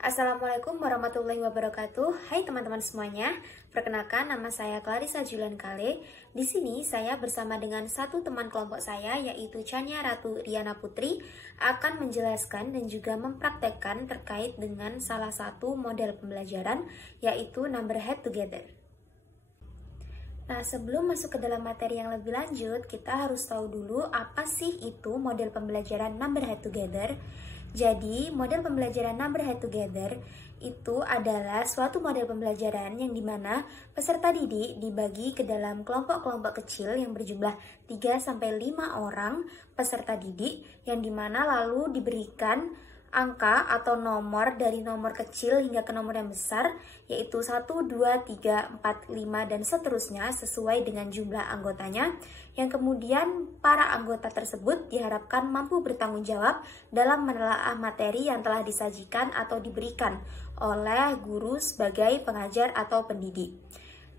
Assalamualaikum warahmatullahi wabarakatuh. Hai teman-teman semuanya. Perkenalkan, nama saya Clarissa Julian Kale. Di sini saya bersama dengan satu teman kelompok saya, yaitu Chania Ratu Riana Putri, akan menjelaskan dan juga mempraktekkan terkait dengan salah satu model pembelajaran, yaitu Number Head Together. Nah, sebelum masuk ke dalam materi yang lebih lanjut, kita harus tahu dulu apa sih itu model pembelajaran Number Head Together. Jadi, model pembelajaran Number Head Together itu adalah suatu model pembelajaran yang dimana peserta didik dibagi ke dalam kelompok-kelompok kecil yang berjumlah 3-5 orang peserta didik, yang dimana lalu diberikan angka atau nomor dari nomor kecil hingga ke nomor yang besar, yaitu 1, 2, 3, 4, 5, dan seterusnya sesuai dengan jumlah anggotanya, yang kemudian para anggota tersebut diharapkan mampu bertanggung jawab dalam menelaah materi yang telah disajikan atau diberikan oleh guru sebagai pengajar atau pendidik.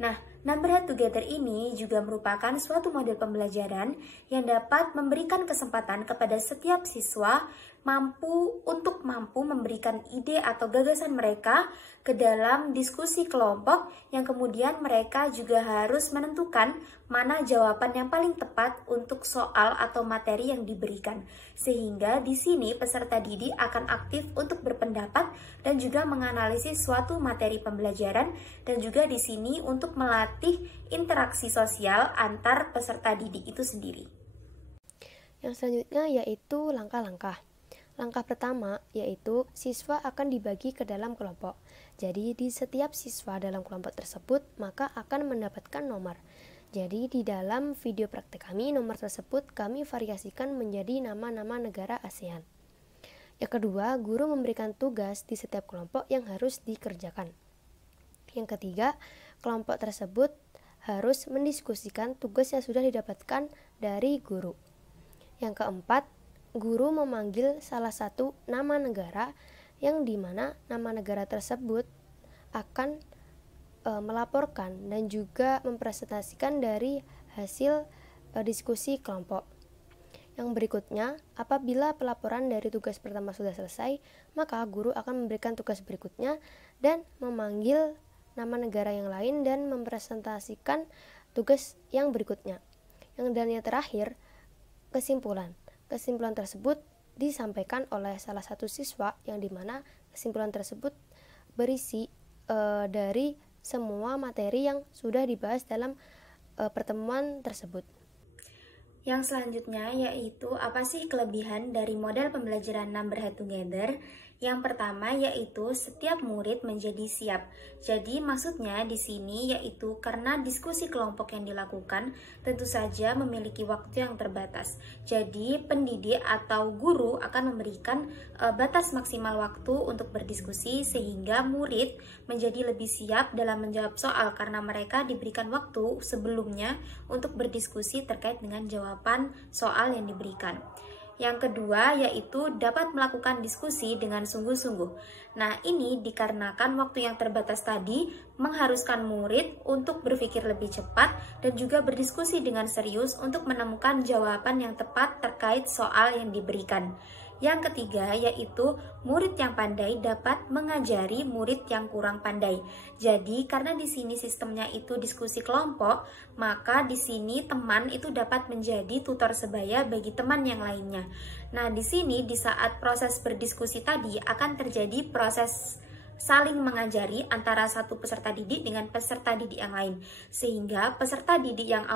Nah, Number Head Together ini juga merupakan suatu model pembelajaran yang dapat memberikan kesempatan kepada setiap siswa mampu memberikan ide atau gagasan mereka ke dalam diskusi kelompok, yang kemudian mereka juga harus menentukan mana jawaban yang paling tepat untuk soal atau materi yang diberikan. Sehingga di sini peserta didik akan aktif untuk berpendapat dan juga menganalisis suatu materi pembelajaran, dan juga di sini untuk melatih interaksi sosial antar peserta didik itu sendiri. Yang selanjutnya yaitu langkah-langkah. Langkah pertama yaitu siswa akan dibagi ke dalam kelompok. Jadi di setiap siswa dalam kelompok tersebut maka akan mendapatkan nomor. Jadi di dalam video praktek kami, nomor tersebut kami variasikan menjadi nama-nama negara ASEAN. Yang kedua, guru memberikan tugas di setiap kelompok yang harus dikerjakan. Yang ketiga, kelompok tersebut harus mendiskusikan tugas yang sudah didapatkan dari guru. Yang keempat, guru memanggil salah satu nama negara, yang dimana nama negara tersebut akan melaporkan dan juga mempresentasikan dari hasil diskusi kelompok. Yang berikutnya, apabila pelaporan dari tugas pertama sudah selesai, maka guru akan memberikan tugas berikutnya dan memanggil nama negara yang lain dan mempresentasikan tugas yang berikutnya. Dan yang terakhir, kesimpulan. Kesimpulan tersebut disampaikan oleh salah satu siswa, yang dimana kesimpulan tersebut berisi dari semua materi yang sudah dibahas dalam pertemuan tersebut. Yang selanjutnya yaitu apa sih kelebihan dari model pembelajaran Number Head Together? Yang pertama yaitu setiap murid menjadi siap. Jadi maksudnya di sini yaitu karena diskusi kelompok yang dilakukan tentu saja memiliki waktu yang terbatas. Jadi pendidik atau guru akan memberikan batas maksimal waktu untuk berdiskusi, sehingga murid menjadi lebih siap dalam menjawab soal karena mereka diberikan waktu sebelumnya untuk berdiskusi terkait dengan jawaban soal yang diberikan. Yang kedua yaitu dapat melakukan diskusi dengan sungguh-sungguh. Nah, ini dikarenakan waktu yang terbatas tadi mengharuskan murid untuk berpikir lebih cepat dan juga berdiskusi dengan serius untuk menemukan jawaban yang tepat terkait soal yang diberikan. Yang ketiga yaitu murid yang pandai dapat mengajari murid yang kurang pandai. Jadi karena di sini sistemnya itu diskusi kelompok, maka di sini teman itu dapat menjadi tutor sebaya bagi teman yang lainnya. Nah, di sini di saat proses berdiskusi tadi akan terjadi proses saling mengajari antara satu peserta didik dengan peserta didik yang lain, sehingga peserta didik yang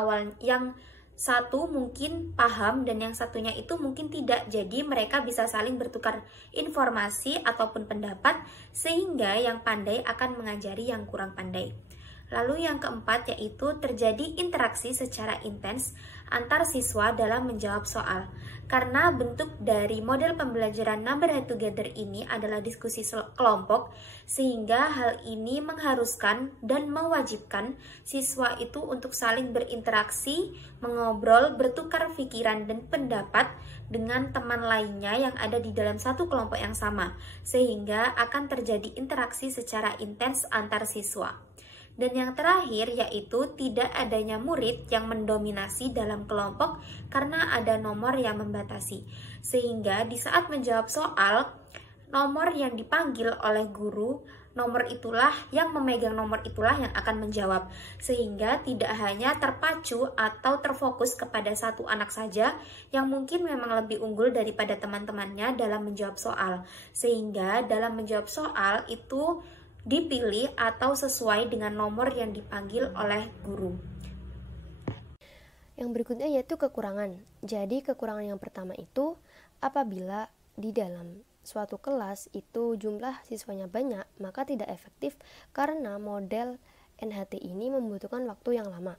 satu mungkin paham dan yang satunya itu mungkin tidak. Jadi mereka bisa saling bertukar informasi ataupun pendapat, sehingga yang pandai akan mengajari yang kurang pandai. Lalu yang keempat yaitu terjadi interaksi secara intens antar siswa dalam menjawab soal. Karena bentuk dari model pembelajaran Number Head Together ini adalah diskusi kelompok, sehingga hal ini mengharuskan dan mewajibkan siswa itu untuk saling berinteraksi, mengobrol, bertukar pikiran dan pendapat dengan teman lainnya yang ada di dalam satu kelompok yang sama, sehingga akan terjadi interaksi secara intens antar siswa. Dan yang terakhir yaitu tidak adanya murid yang mendominasi dalam kelompok karena ada nomor yang membatasi. Sehingga di saat menjawab soal, nomor yang dipanggil oleh guru, nomor itulah yang memegang nomor itulah yang akan menjawab. Sehingga tidak hanya terpacu atau terfokus kepada satu anak saja yang mungkin memang lebih unggul daripada teman-temannya dalam menjawab soal. Sehingga dalam menjawab soal itu dipilih atau sesuai dengan nomor yang dipanggil oleh guru. Yang berikutnya yaitu kekurangan. Jadi kekurangan yang pertama itu apabila di dalam suatu kelas itu jumlah siswanya banyak, maka tidak efektif karena model NHT ini membutuhkan waktu yang lama.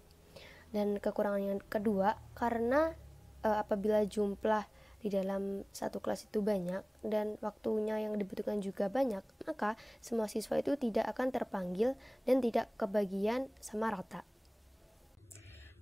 Dan kekurangan yang kedua, karena apabila jumlah di dalam satu kelas itu banyak dan waktunya yang dibutuhkan juga banyak, maka semua siswa itu tidak akan terpanggil dan tidak kebagian sama rata.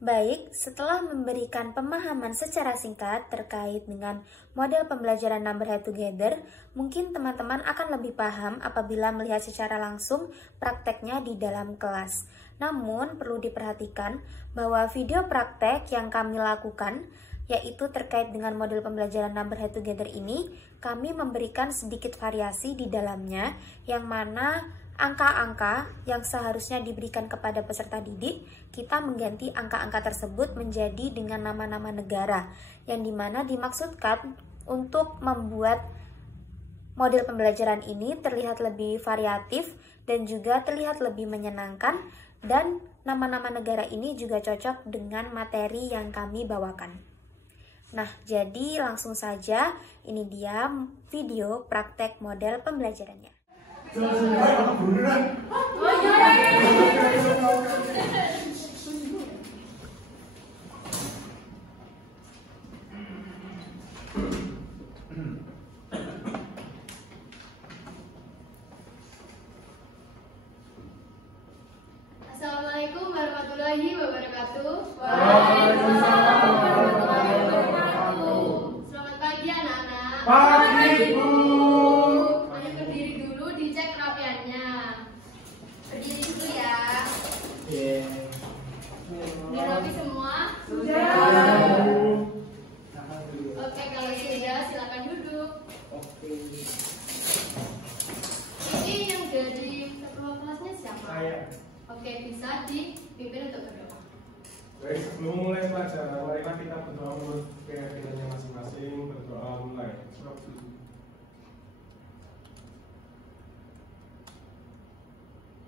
Baik, setelah memberikan pemahaman secara singkat terkait dengan model pembelajaran Number Head Together, mungkin teman-teman akan lebih paham apabila melihat secara langsung prakteknya di dalam kelas. Namun, perlu diperhatikan bahwa video praktek yang kami lakukan, yaitu terkait dengan model pembelajaran Number Head Together ini, kami memberikan sedikit variasi di dalamnya, yang mana angka-angka yang seharusnya diberikan kepada peserta didik, kita mengganti angka-angka tersebut menjadi dengan nama-nama negara, yang dimana dimaksudkan untuk membuat model pembelajaran ini terlihat lebih variatif dan juga terlihat lebih menyenangkan, dan nama-nama negara ini juga cocok dengan materi yang kami bawakan. Nah, jadi langsung saja ini dia video praktek model pembelajarannya. Assalamualaikum warahmatullahi wabarakatuh. Waalaikumsalam warahmatullahi wabarakatuh. Selamat pagi anak-anak. Pagi, Bu. Ayo berdiri dulu, dicek kerapiannya. Berdiri dulu ya. Udah rapi semua? Sudah, Bu. Oke, kalau sudah silakan duduk. Ini yang dari ketua kelasnya siapa? Saya. Oke, bisa dipimpin untuk berdoa. Baik, sebelum mulai pelajaran, marilah kita berdoa menurut keyakinannya masing-masing. Berdoa mulai.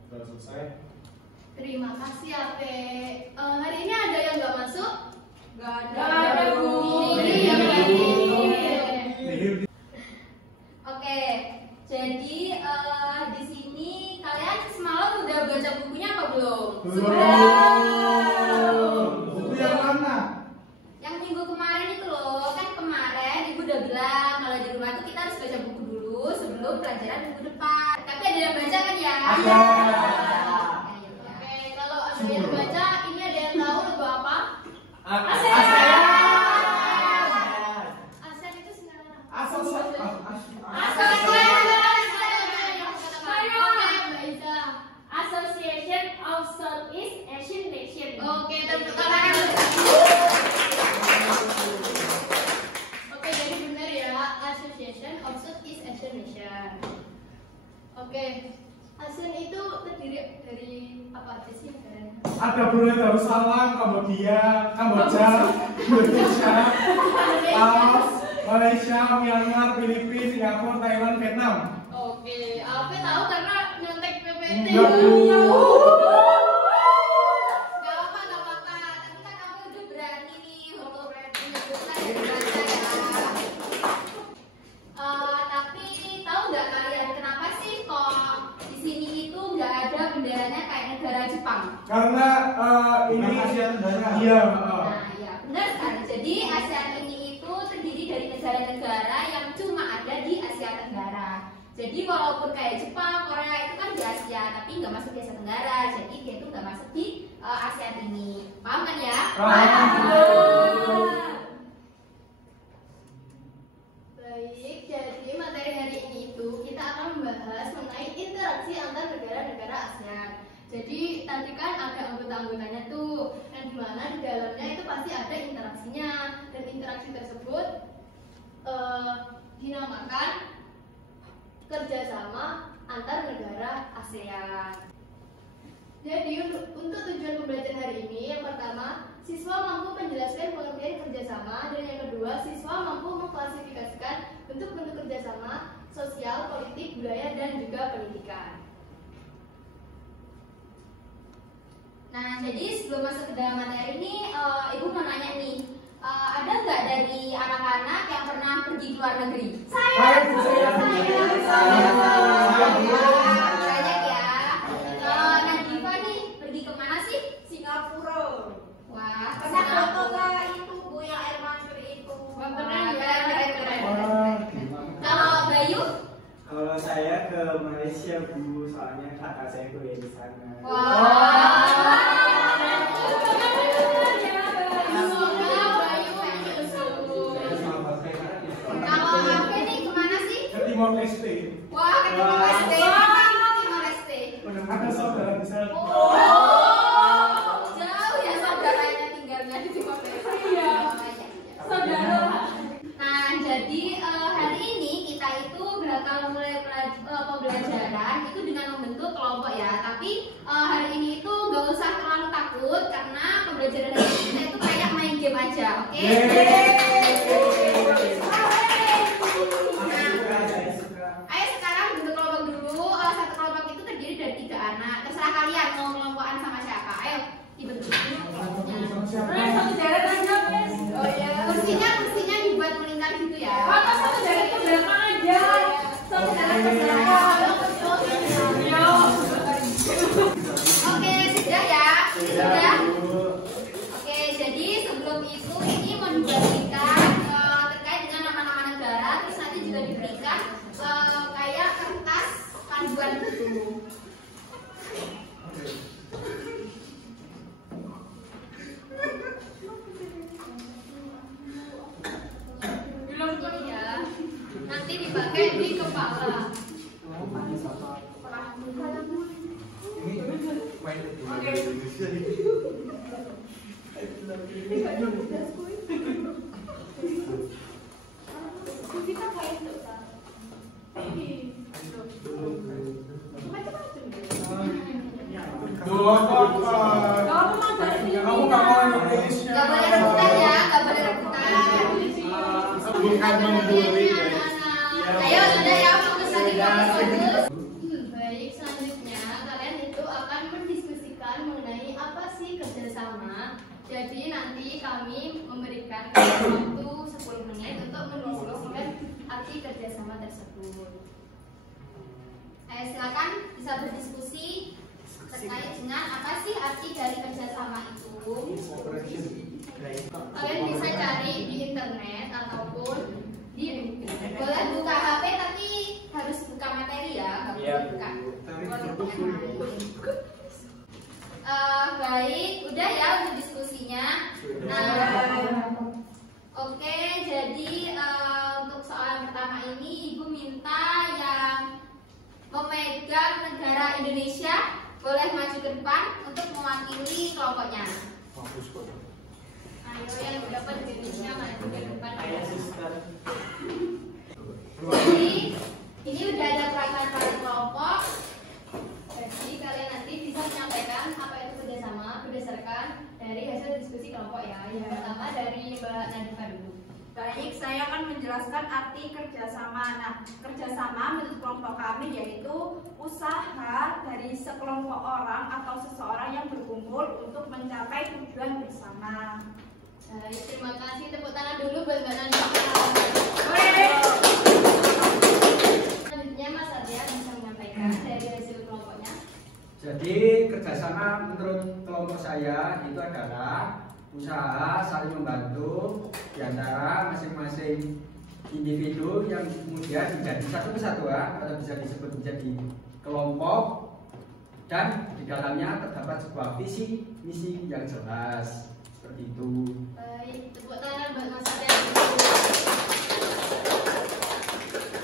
Sudah selesai. Terima kasih Ape. Hari ini ada yang nggak masuk? Nggak ada. Nggak ada, Bu. Ini. Oke, jadi di sini kalian semalam udah baca bukunya apa belum? Buku yang mana? Yang minggu kemarin itu loh, kan kemarin ibu udah bilang kalau di rumah tuh kita harus baca buku dulu sebelum pelajaran minggu depan. Tapi ada yang baca kan ya? Ada. Oke, kalau ada yang baca, ini ada yang tahu lagu apa? ASEAN. ASEAN itu sebenarnya Association of Southeast Asian Nation. Oke, tepuk tangan. Oke, jadi benar ya, Association of Southeast Asian Nation. Oke, ASEAN itu terdiri dari apa aja sih negaranya? Ada Brunei Darussalam, Kamboja, Indonesia, Laos, Malaysia, Myanmar, Filipina, Singapura, Thailand, Vietnam. Oke, Alve tahu karena nyontek PPT. Enggak, Bu. Gak apa-apa, gak apa-apa. Tapi kan kamu udah berani nih untuk menyebutkan yang baca ya. Tapi tahu nggak kalian kenapa sih kok di sini itu nggak ada benderanya kayak negara Jepang? Karena ini Asia Tenggara. Iya. Nah, ya benar sekali. Jadi ASEAN ini itu terdiri dari negara-negara yang cuma ada di Asia Tenggara. Jadi walaupun kayak Jepang, Korea itu kan di Asia, tapi nggak masuk di Asia Tenggara. Jadi dia itu nggak masuk di ASEAN ini. Paham kan ya? Paham. Baik, jadi materi hari ini itu kita akan membahas mengenai interaksi antar negara-negara ASEAN. Jadi tadi kan ada anggota-anggotanya tuh, dan dimana di dalamnya itu pasti ada interaksinya, dan interaksi tersebut dinamakan kerjasama antar negara ASEAN. Jadi untuk tujuan pembelajaran hari ini, yang pertama, siswa mampu menjelaskan pengertian kerjasama, dan yang kedua, siswa mampu mengklasifikasikan bentuk-bentuk kerjasama sosial, politik, budaya, dan juga pendidikan. Nah, jadi sebelum masuk ke dalam materi ini, Ibu mau nanya nih, ada nggak dari anak-anak yang pernah pergi ke luar negeri? Saya. Banyak ya. Kalau Nadifa nih, pergi kemana sih? Singapura. Wah, ke Pernah Singapura. foto itu Bu yang air mancur itu. Wah, keren. Kalau Bayu? Kalau saya ke Malaysia Bu, soalnya kakak saya kuliah di sana. Kalau Hafe nih kemana sih? Ke Timor Leste. Wah, ke Timor Leste. Kenapa Timor Leste? Ada saudara di sana. Jauh ya saudaranya tinggalnya di Timor Leste. Iya. Saudara. Nah, jadi hari ini kita itu bakal mulai pembelajaran itu dengan membentuk kelompok ya. Tapi hari ini itu nggak usah terlalu takut karena pembelajaran hari ini kita itu kayak main game aja, oke? Ayo sekarang bentuk kelompok dulu. Satu kelompok itu terdiri dari 3 anak. Terserah kalian mau kelompokan sama siapa. Ayo dibentuk kelompoknya. Satu jalan aja, Miss. Oh ya. Kursinya dibuat melingkar gitu ya. Apa satu jalan ke belakang aja? Satu jalan ke belakang. Oke, sudah ya. Ini sudah. Oke, jadi sebelum itu ini mau dibagikan terkait dengan nama-nama negara. Terus nanti juga diberikan kayak kertas panduan gitu. Ini ya. Nanti dipakai di kepala. Kamu nggak mau Indonesia. Gak boleh rebutan ya, gak boleh rebutan. Bukan membuli. Ayo sudah ya, fokus lagi, fokus. Baik, selanjutnya kalian itu akan mendiskusikan mengenai apa sih kerjasama. Jadi nanti kami memberikan waktu 10 menit untuk mendiskusikan arti kerjasama tersebut. Ayo silakan bisa berdiskusi terkait dengan apa sih arti dari kerjasama itu. Kalian bisa cari di internet ataupun Boleh buka HP tapi harus buka materi ya, nggak boleh buka. Baik, udah ya untuk diskusinya. Nah, oke, jadi untuk soal pertama ini Ibu minta yang memegang negara Indonesia boleh maju ke depan untuk mewakili kelompoknya. Ayo yang dapat Indonesia maju ke depan. Jadi ini udah ada peraturan kelompok. Jadi kalian nanti bisa menyampaikan apa itu kerjasama berdasarkan dari hasil diskusi kelompok ya. Yang pertama dari Mbak Nadifa dulu. Baik, saya akan menjelaskan arti kerjasama. Nah, kerjasama menurut kelompok kami yaitu usaha dari sekelompok orang atau seseorang yang berkumpul untuk mencapai tujuan bersama. Baik, terima kasih. Tepuk tangan dulu buat Mbak Nadifa. Selanjutnya Mas Arya bisa menyampaikan dari hasil kelompoknya. Jadi kerjasama menurut kelompok saya itu adalah usaha saling membantu di antara masing-masing individu yang kemudian menjadi satu kesatuan atau bisa disebut menjadi kelompok, dan di dalamnya terdapat sebuah visi misi yang jelas seperti itu. Baik, tepuk tangan buat Mas Arya.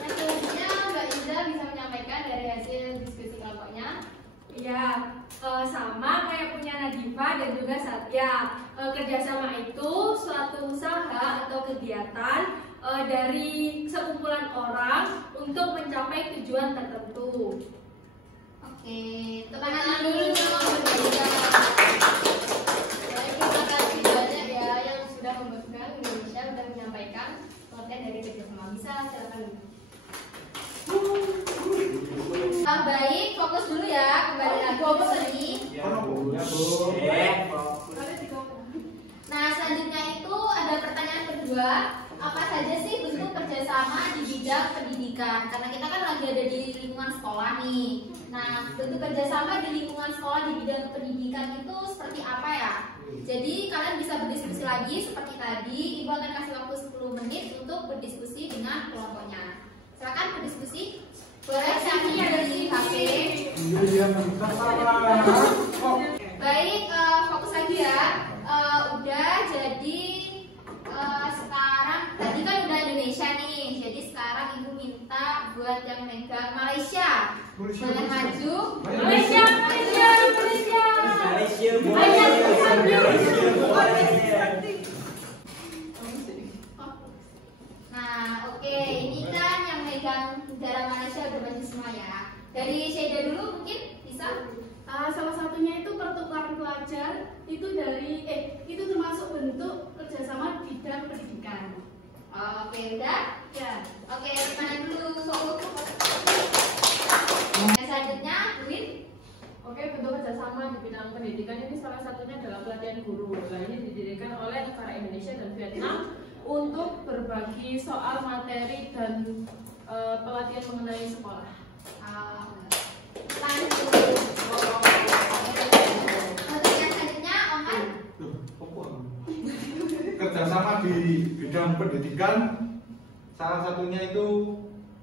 Yang selanjutnya Mbak Iza bisa menyampaikan dari hasil diskusi kelompoknya. Ya, sama kayak punya Nadifa dan juga Satya. Kerjasama itu suatu usaha atau kegiatan dari sekumpulan orang untuk mencapai tujuan tertentu. Oke, tepuk tangan dulu untuk Budaya. Terima kasih banyak ya yang sudah membantu Indonesia sudah menyampaikan pengertian dari kerjasama. Bisa silakan. Baik, fokus dulu ya, kembali lagi fokus lagi. Nah, selanjutnya itu ada pertanyaan kedua. Apa saja sih bentuk kerjasama di bidang pendidikan? Karena kita kan lagi ada di lingkungan sekolah nih. Nah, bentuk kerjasama di lingkungan sekolah di bidang pendidikan itu seperti apa ya? Jadi kalian bisa berdiskusi lagi seperti tadi. Ibu akan kasih waktu 10 menit untuk berdiskusi dengan kelompoknya. Silakan berdiskusi. Boleh siapnya dari HP. Baik, fokus lagi ya. Udah jadi sekarang tadi kan udah Indonesia nih. Jadi sekarang ibu minta buat yang megang Malaysia. Jangan maju. Malaysia. Nah, oke, ini kan yang megang negara Malaysia udah maju semua ya. Dari Syeda dulu mungkin bisa. Salah satunya itu pertukaran pelajar itu termasuk bentuk kerjasama di bidang pendidikan. Oke, udah? Ya. Oke, gimana dulu? Selanjutnya, Win. Oke, bentuk kerjasama di bidang pendidikan ini salah satunya adalah pelatihan guru. Nah, ini didirikan oleh negara Indonesia dan Vietnam untuk berbagi soal materi dan pelatihan mengenai sekolah. Lanjut. Selanjutnya, Oman. Kerjasama di bidang pendidikan salah satunya itu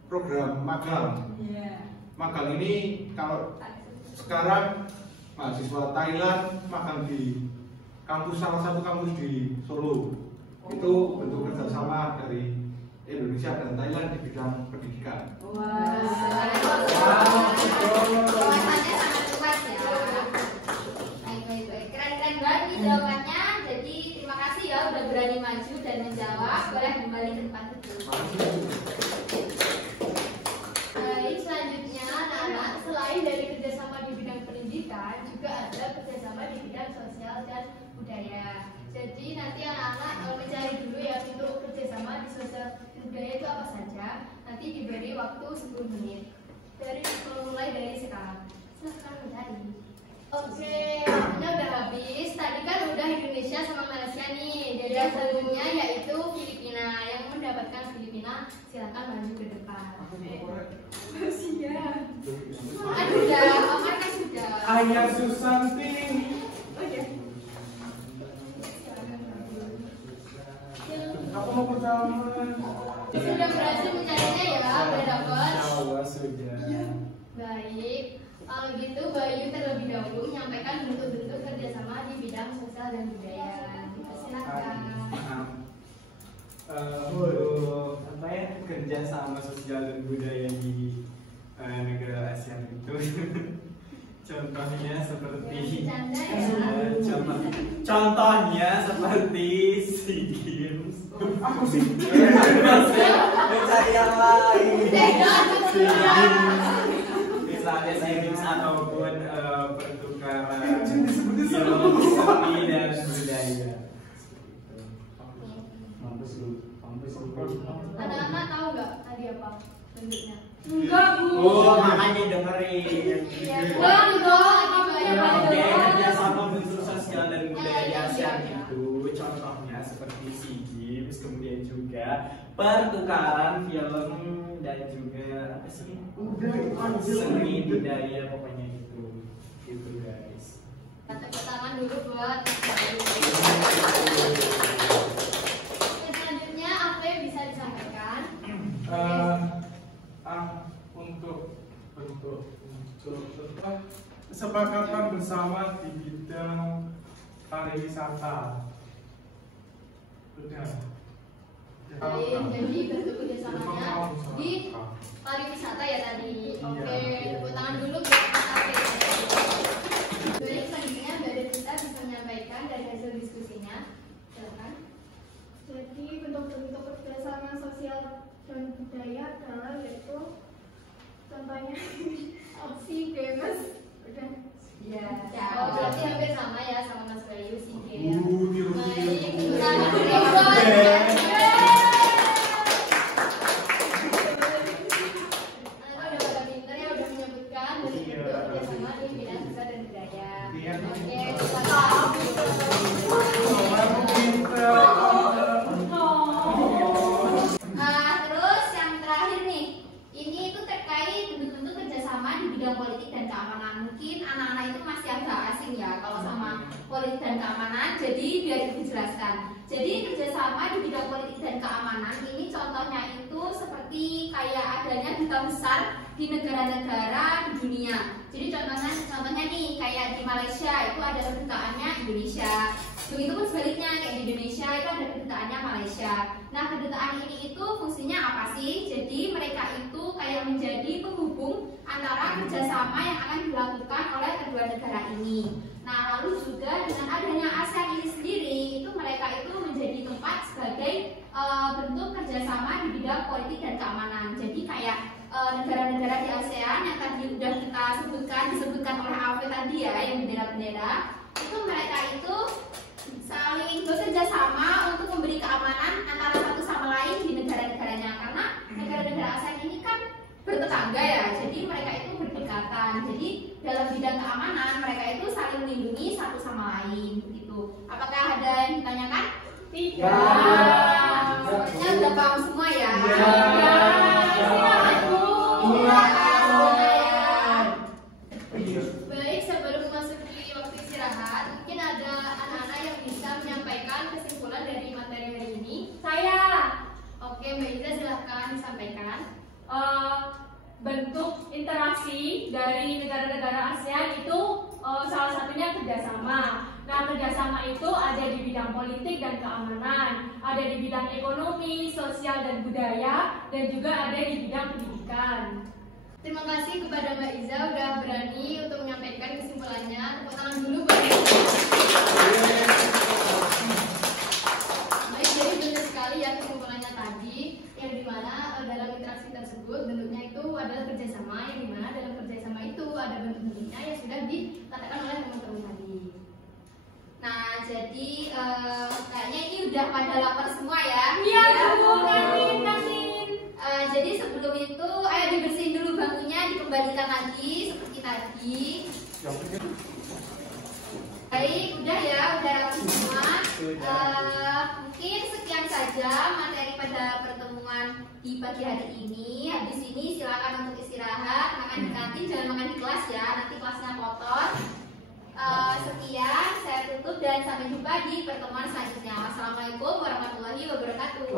program magang. Magang ini kalau sekarang mahasiswa Thailand magang di salah satu kampus di Solo. Itu bentuk kerjasama dari Indonesia dan Thailand di bidang pendidikan. Jawabannya sangat luas ya. Baik. Keren-keren banget nih jawabannya. Jadi terima kasih ya udah berani maju dan menjawab. Boleh kembali ke tempat itu. Baik, selanjutnya anak-anak, selain dari kerjasama di bidang pendidikan, juga ada kerjasama di bidang sosial dan budaya. Jadi nanti anak-anak mencari dulu ya untuk kerjasama di sosial dan budaya itu apa saja. Nanti diberi waktu 10 menit. Mulai dari sekarang. Silahkan mencari. Oke, waktunya udah habis. Tadi kan udah Indonesia sama Malaysia nih. Jadi selanjutnya yaitu Filipina. Yang mendapatkan Filipina silakan maju ke depan. Aduh udah, Omar kan sudah. Ayah Susanti. Aku mau pertama. Sudah berhasil mencarinya ya, udah dapat. Sudah. Baik, kalau gitu Bayu terlebih dahulu menyampaikan bentuk-bentuk kerjasama di bidang sosial dan budaya. Silakan. Kerja sama sosial dan budaya di negara ASEAN itu contohnya seperti SEA Games. Aku sih. Mencari yang lain. Misalnya SEA Games ataupun pertukaran seni dan budaya. Anak-anak tahu nggak tadi apa bentuknya? Enggak, Bu. Oh, makanya dengerin. Kerjasama bentuk sosial dan budaya di ASEAN itu contohnya seperti SEA Games, kemudian juga pertukaran film dan juga apa sih? Seni budaya pokoknya itu. Gitu guys. Tepuk tangan dulu buat. Selanjutnya apa yang bisa disampaikan? Untuk kesepakatan bersama di bidang pariwisata. Sudah. Jadi bentuk kerjasamanya di pariwisata ya tadi. Oke, tepuk tangan dulu buat Mas. Baik, selanjutnya Mbak Devita bisa menyampaikan dari hasil diskusinya. Silakan. Jadi bentuk-bentuk kerjasama sosial Ya. Oh, berarti hampir sama ya sama Mas Bayu sih. Tiru. Terus yang terakhir nih, ini itu terkait bentuk-bentuk kerjasama di bidang politik dan keamanan. Mungkin anak-anak itu masih agak asing ya kalau sama politik dan keamanan, jadi biar dijelaskan. Jadi kerjasama di bidang politik dan keamanan ini contohnya itu seperti kayak adanya duta besar di negara-negara di dunia. Jadi contohnya nih kayak di Malaysia itu ada kedutaannya Indonesia. Begitu pun sebaliknya kayak di Indonesia itu ada kedutaannya Malaysia. Nah, kedutaan ini itu fungsinya apa sih? Jadi mereka itu kayak menjadi penghubung antara kerjasama yang akan dilakukan oleh kedua negara ini. Nah, lalu juga dengan adanya ASEAN ini sendiri itu mereka itu menjadi tempat sebagai bentuk kerjasama di bidang politik dan keamanan. Jadi kayak negara-negara di ASEAN yang tadi udah kita disebutkan oleh Alve tadi ya, yang bendera-bendera, itu mereka itu saling bekerja sama untuk memberi keamanan antara satu sama lain di negara-negaranya, karena negara-negara ASEAN ini kan bertetangga ya, jadi mereka itu berdekatan. Jadi dalam bidang keamanan mereka itu saling melindungi satu sama lain gitu. Apakah ada yang ditanyakan? Tidak. Semuanya udah paham semua ya? Baik, sebelum memasuki waktu istirahat, mungkin ada anak-anak yang bisa menyampaikan kesimpulan dari materi hari ini. Saya. Oke, Mbak Iza silahkan disampaikan. Bentuk interaksi dari negara-negara ASEAN itu salah satunya kerjasama. Nah, kerjasama itu ada di bidang politik dan keamanan, ada di bidang ekonomi, sosial dan budaya, dan juga ada di bidang pendidikan. Terima kasih kepada Mbak Iza udah berani untuk menyampaikan kesimpulannya. Tepuk tangan dulu buat Mbak Iza. Baik, jadi benar sekali ya kesimpulannya tadi, yang dimana dalam interaksi tersebut bentuknya itu adalah kerjasama, yang dimana dalam kerjasama itu ada bentuk-bentuknya yang sudah dikatakan oleh teman-teman tadi. Nah, jadi kayaknya ini udah pada lapar semua ya. Iya, Bu. kantin. Jadi sebelum itu, ayo dibersihin dulu bangkunya, dikembalikan lagi seperti tadi. Baik, udah ya, udah rapi semua. Mungkin sekian saja materi pada pertemuan di pagi hari ini. Habis ini silakan untuk istirahat, makan di kantin, jangan makan di kelas ya, nanti kelasnya kotor. Sekian, saya tutup dan sampai jumpa di pertemuan selanjutnya. Wassalamualaikum warahmatullahi wabarakatuh.